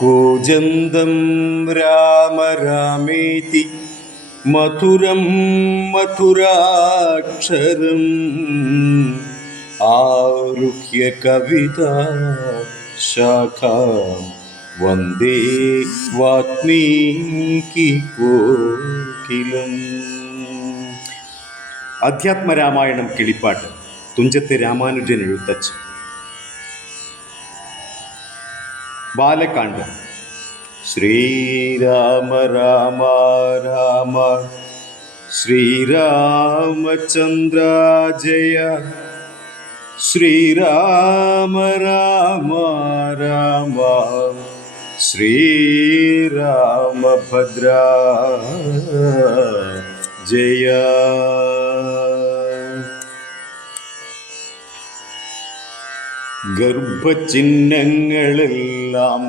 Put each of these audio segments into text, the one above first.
കൂജന്തം രാമ രാമേതി മധുരം മധുരാക്ഷരം ആരുഹ്യ കവിതാ ശാഖാം വന്ദേ വാത്മീകി കോകിലം. അധ്യാത്മരാമായണം കിളിപ്പാട്ട്, തുഞ്ചത്തെ രാമാനുജൻ എഴുത്തച്ഛൻ. ബാലകാണ്ഡം. ശ്രീരാമ രാമ രാമ ശ്രീരാമചന്ദ്ര ജയ, ശ്രീരാമ രാമ രാമ ശ്രീരാമഭദ്ര ജയ. ഗർഭചിഹ്നങ്ങളെല്ലാം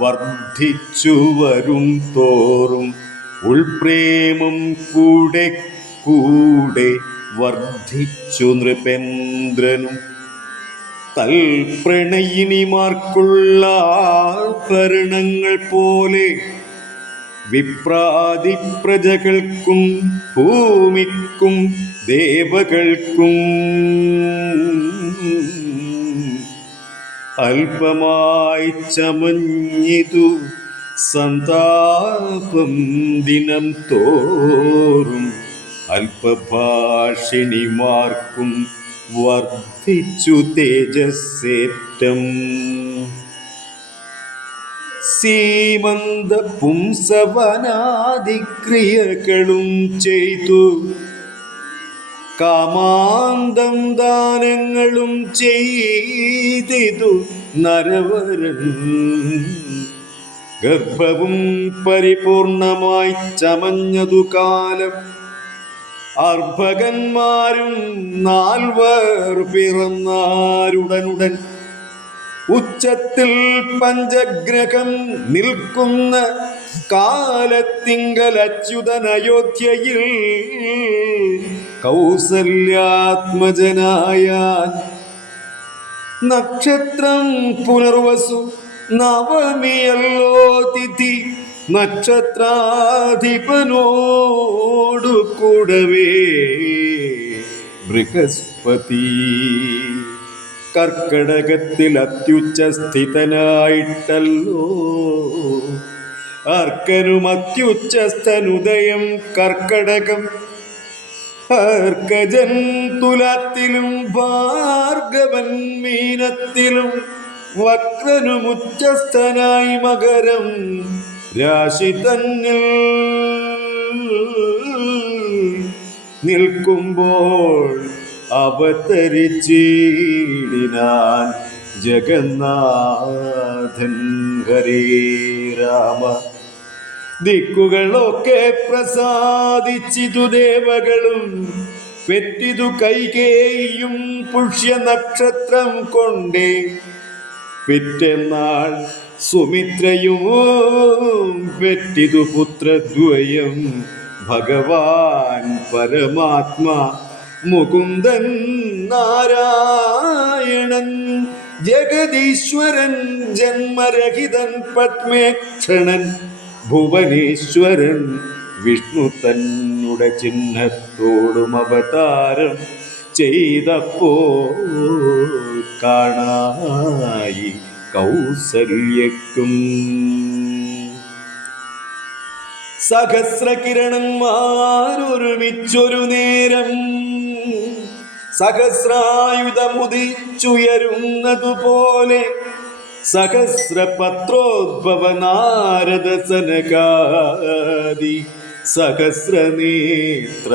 വർദ്ധിച്ചു വരും തോറും ഉൾപ്രേമം കൂടെ കൂടെ വർദ്ധിച്ചു നൃപേന്ദ്രനും. തൽപ്രണയിനിമാർക്കുള്ള ആഭരണങ്ങൾ പോലെ വിപ്രാതി പ്രജകൾക്കും ഭൂമിക്കും ദേവകൾക്കും അല്പമായി ചമഞ്ഞിതു സന്താപം ദിനം തോറും. അല്പഭാഷിണിമാർക്കും വർദ്ധിച്ചു തേജസ്സേറ്റം. സീമന്ത പുംസവനാദിക്രിയകളും ചെയ്തു കാമാന്തം ദാനങ്ങളും ചെയ്തിതു നരവരൻ. ഗർഭവും പരിപൂർണമായി ചമഞ്ഞതു കാലം. അർഭകന്മാരും 4 പിറന്നാരുടനുടൻ. ഉച്ചത്തിൽ പഞ്ചഗ്രഹം നിൽക്കുന്ന കാലത്തിങ്കൽ അച്യുതൻ അയോധ്യയിൽ കൗസല്യാത്മജനായ. നക്ഷത്രം പുനർവസു നവമിയല്ലോ തിഥി. നക്ഷത്രാധിപനോടു കൂടവേ ബൃഹസ്പതി. കർക്കടകത്തിൽ അത്യുച്ച സ്ഥിതനായിട്ടല്ലോ അർക്കനും അത്യുച്ചസ്ഥനുദയം കർക്കടകം. അർക്കജൻ തുലാത്തിലും ഭാർഗവൻ മീനത്തിലും വക്രനുമുച്ചസ്ഥനായി മകരം രാശി തന്നിൽ നിൽക്കുമ്പോൾ അവതരിച്ചിടിനാൻ ജഗന്നാഥൻ. ഹരേ രാമ. ദിക്കുകളൊക്കെ പ്രസാദിച്ചിതു ദേവകളും. പെറ്റിതു കൈകേയും പുഷ്യ നക്ഷത്രം കൊണ്ടേ. പിറ്റെന്നാൾ സുമിത്രയും പെറ്റിതു പുത്രദ്വയം. ഭഗവാൻ പരമാത്മാ മുകുന്ദൻ നാരായണൻ. ജഗദീശ്വരൻ ജന്മരഹിതൻ പത്മേക്ഷണൻ. ഭുവനേശ്വരൻ വിഷ്ണു തന്നുടെ ചിഹ്നത്തോടും അവതാരം ചെയ്തപ്പോൾ കാണായി കൗസല്യക്കും. സഹസ്രകിരണന്മാരൊരുമിച്ചൊരു നേരം സഹസ്രായുധമുദിച്ചുയരുന്നതുപോലെ. സഹസ്രപത്രോദ്ഭവ നാരദ സനകാദി സഹസ്രനേത്ര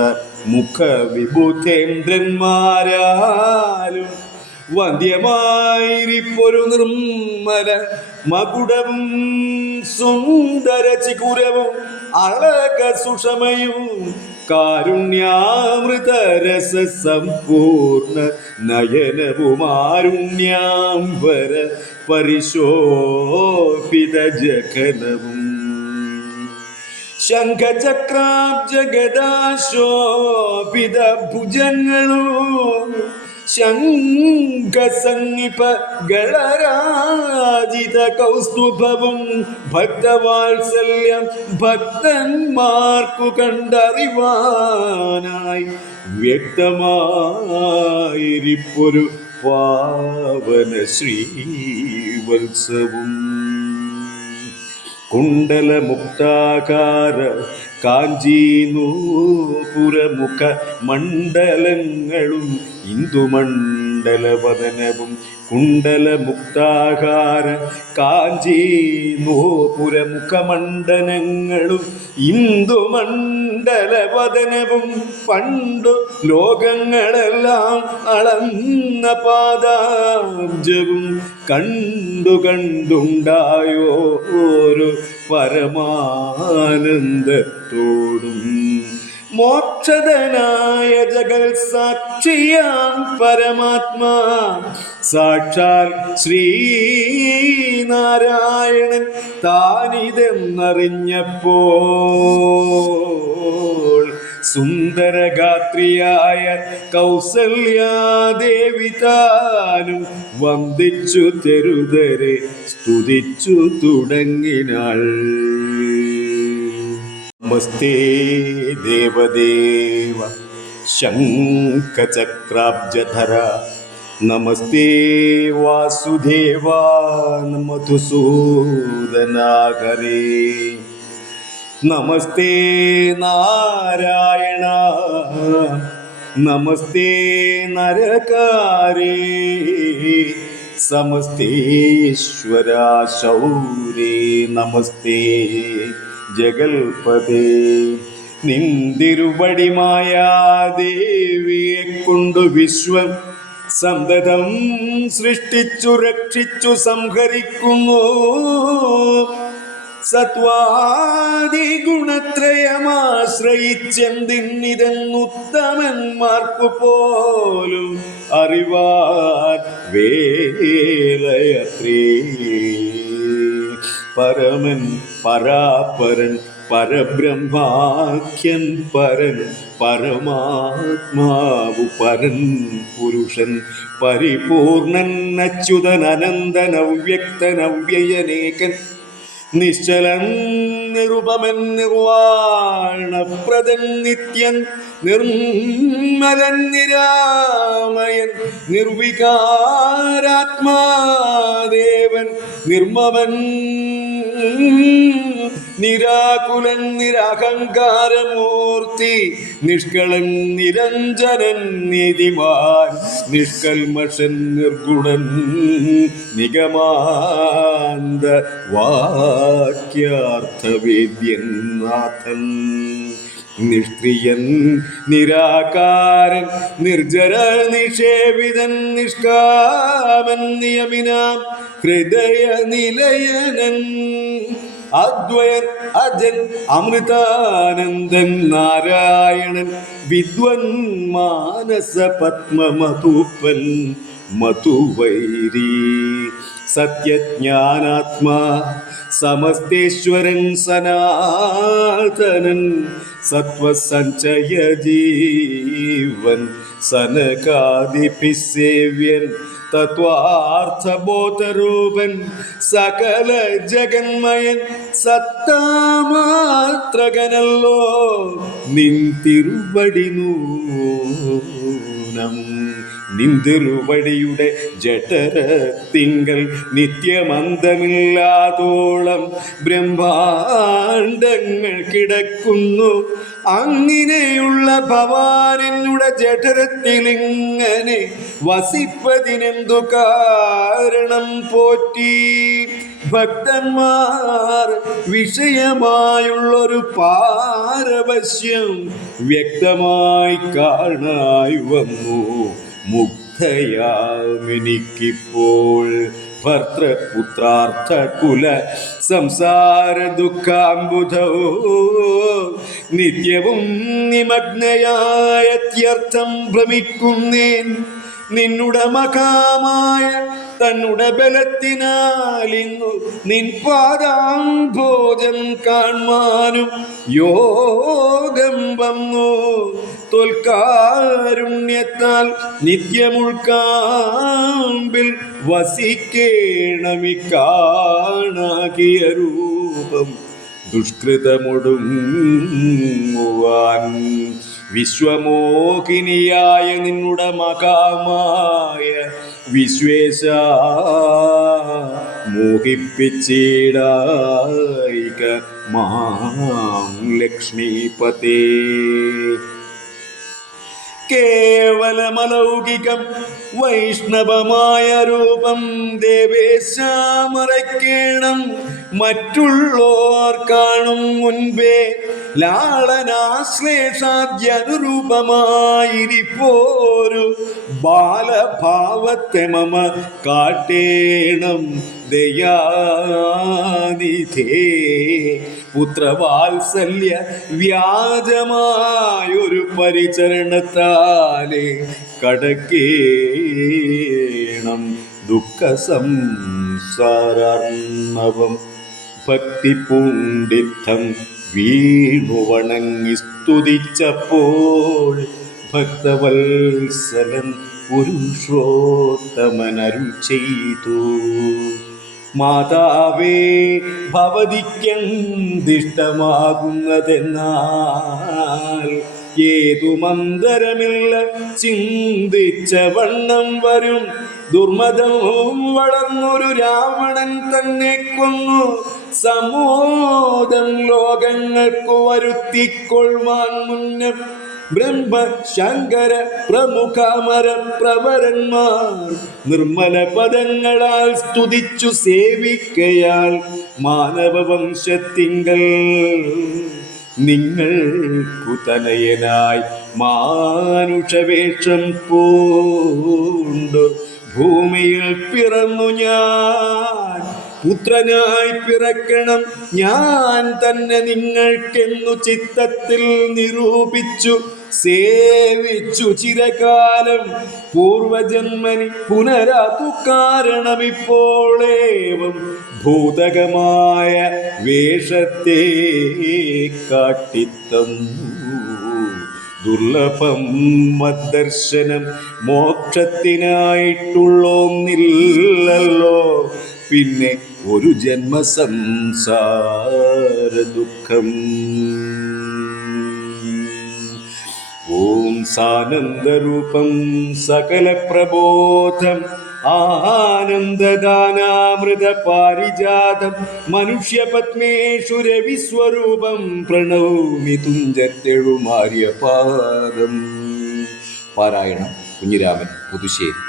മുഖ വിബുധേന്ദ്രന്മാരാലും വന്ധ്യമായിരിപ്പൊരു നിർമ്മല മകുടവും സുന്ദര ചികുരവും അളക സുഷമയും കാരുണ്യാമൃതരസ സമ്പൂർണ നയനവുമാരുണ്യാംബര പരിശോഭിത ജഘനവും. ശംഖചക്രാബ്ജഗദാശോഭിത ഭുജങ്ങളും ശംഖസന്നിപ ഗളരാജിത കൗസ്തുഭവും ഭക്തവാത്സല്യം ഭക്തന്മാർക്കു കണ്ടറിവാനായി വ്യക്തമായിരിപ്പൊരു പാവന ശ്രീവത്സവും കുണ്ടലമുക്താകാര കാഞ്ചീനൂപുരമുഖ മണ്ഡലങ്ങളും ഇന്ദുമണ്ഡലവദനവും കുണ്ടലമുക്താകാര കാഞ്ചീനൂപുരമുഖമണ്ഡലങ്ങളും ഇന്ദുമണ്ഡലവദനവും പണ്ടു ലോകങ്ങളെല്ലാം അളന്ന പാദാബ്ജവും കണ്ടുണ്ടായോ ഒരു പരമാനന്ദത്തോടും മോക്ഷതനായ ജഗൽ സാക്ഷിയാം പരമാത്മാ സാക്ഷാൽ ശ്രീനാരായണൻ താനിതെന്നറിഞ്ഞപ്പോൾ സുന്ദരഗാത്രിയായ കൗസല്യാദേവി താനും വന്ദിച്ചു തെരുതരെ സ്തുതിച്ചു തുടങ്ങിനാൾ. നമസ്തേ ദേവദേവ ശംഖചക്രാബ്ജധര നമസ്തേ വാസുദേവ മധുസൂദനാകരേ നമസ്തേ നാരായണ നമസ്തേ നരകാരേ സമസ്തേശ്വര ശൗരേ നമസ്തേ ജഗൽപദേ. നിന്തിരുവടിമായ ദേവിയെ കൊണ്ടു വിശ്വം സന്തതം സൃഷ്ടിച്ചു രക്ഷിച്ചു സംഹരിക്കുന്നു. സത്വാദി ഗുണത്രയമാശ്രയിച്ചെന്തിന്നിതെന്നുത്തമന്മാർക്കു പോലും അറിവാൻ വേലയത്രേ. പരമൻ പരാപരൻ പരബ്രഹ്മാഖ്യൻ പരൻ പരമാത്മാവു പരൻ പുരുഷൻ പരിപൂർണൻ അച്യുതൻ അനന്തൻ അവ്യക്തൻ അവ്യയനേകൻ നിശ്ചലൻ നിരുപമൻ നിർവാണപ്രദൻ നിത്യൻ നിർമ്മലൻ നിരാമയൻ നിർവികാരാത്മാദേവൻ നിർമ്മമൻ നിരാകുലൻ നിരഹങ്കാരമൂർത്തി നിഷ്കളൻ നിരഞ്ജനൻ നീതിമാൻ നിഷ്കൽമഷൻ നിർഗുണൻ നിഗമാന്ത വാക്യാർത്ഥവേദ്യൻ നാഥൻ നിഷ്ക്രിയൻ നിരാകാരൻ നിർജര നിഷേവിതൻ നിഷ്കാമൻ നിയമിനാം ഹൃദയ നിലയനൻ അദ്വയൻ അജൻ അമൃതാനന്ദൻ നാരായണൻ വിദ്വൻ മാനസ പത്മമധുപ്പൻ മധുവൈരി സത്യജ്ഞാനാത്മാ സമസ്തേശ്വരൻ സനാതനൻ സത്വസഞ്ചയ ജീവൻ സനകാദിഭിസേവ്യൻ തത്വാർത്ഥബോധരൂപൻ സകല ജഗന്മയൻ സത്താമാത്രകനല്ലോ നിൻ തിരുവടി നൂനം. നിന്തിരുവടിയുടെ ജഠരത്തിങ്കൽ നിത്യമന്തമില്ലാതോളം ബ്രഹ്മാണ്ടങ്ങൾ കിടക്കുന്നു. അങ്ങനെയുള്ള ഭവാനെന്നുടെ ജഠരത്തിലിങ്ങനെ വസിപ്പതിനെന്തു കാരണം പോറ്റി? ഭക്തന്മാർ വിഷയമായുള്ളൊരു പാരവശ്യം വ്യക്തമായി കാണായി വന്നു. മുക്തയാമെനിക്കിപ്പോൾ ഭർത്തൃപുത്രാർത്ഥ കുല സംസാര ദുഃഖാംബുധോ നിത്യവും നിമഗ്നയായത്യർത്ഥം ഭ്രമിക്കുന്നേൻ. നിന്നുടെ മകാമായ തന്നുടെ ബലത്തിനാലിന്നു നിൻ പാദാംഭോജം കാൺമാനും യോഗം വന്നു. തൊൽക്കാരുണ്യത്താൽ നിത്യമുൾക്കാമ്പിൽ വസിക്കേണമി കാണാകിയ രൂപം ദുഷ്കൃതമൊടുങ്ങുവാൻ വിശ്വമോഹിനിയായ നിന്നുടെ മകാമായ വിശ്വേശ മോഹിപ്പിച്ചിടായിക മാം ലക്ഷ്മീപതേ. കേവലമലൗകികം വൈഷ്ണവമായ രൂപം ദേവേശമറയ്ക്കേണം മറ്റുള്ളോർ കാണും മുൻപേ. ലാളനാശ്ലേഷാദ്യനുരൂപമായിരിപ്പോരു ബാലഭാവത്തെ മമ കാട്ടേണം ദയാനിധേ. പുത്രവാത്സല്യ വ്യാജമായൊരു പരിചരണത്താലേ കടക്കേണം ദുഃഖസംസാരാർണവം. ഭക്തിപൂണ്ടിത്തം വീണു വണങ്ങി സ്തുതിച്ചപ്പോൾ ഭക്തവത്സലൻ പുരുഷോത്തമനരുൾ ചെയ്തു. മാതാവേ, ഭവതിക്കെന്തിഷ്ടമാകുന്നതെന്നാൽ ഏതു മന്ദരമില്ല ചിന്തിച്ച വണ്ണം വരും. ദുർമതവും വളർന്നൊരു രാവണൻ തന്നെ കൊന്നു സമോദം ലോകങ്ങൾക്കു വരുത്തിക്കൊള്ളുവാൻ മുന്നം ബ്രഹ്മ ശങ്കര പ്രമുഖമര പ്രവരന്മാർ നിർമ്മല പദങ്ങളാൽ സ്തുതിച്ചു സേവിക്കയാൽ മാനവവംശത്തിങ്കൽ നിങ്ങൾക്കു തനയനായി മാനുഷവേഷം പൂണ്ടു ഭൂമിയിൽ പിറന്നു ഞാൻ. പുത്രനായി പിറക്കണം ഞാൻ തന്നെ നിങ്ങൾക്കെന്നു ചിത്തത്തിൽ നിരൂപിച്ചു സേവിച്ചു ചിരകാലം. പൂർവജന്മനി പുനരതു കാരണമിപ്പോളേവം ഭൂതകമായ വേഷത്തെ കാട്ടിത്തന്നു. ദുർലഭം മദ്ദർശനം മോക്ഷത്തിനായിട്ടുള്ളോന്നില്ലല്ലോ പിന്നെ ഒരു ജന്മസംസാര ദുഃഖം. ഓം സാനന്ദരൂപം സകല പ്രബോധം ആനന്ദദാനാമൃത പാരിജാതം മനുഷ്യപത്മേഷു രവിസ്വരൂപം പ്രണൗമി തുഞ്ചത്തെഴുമാര്യപാദം. പാരായണം കുഞ്ഞിരാമൻ, പുതുശ്ശേരി.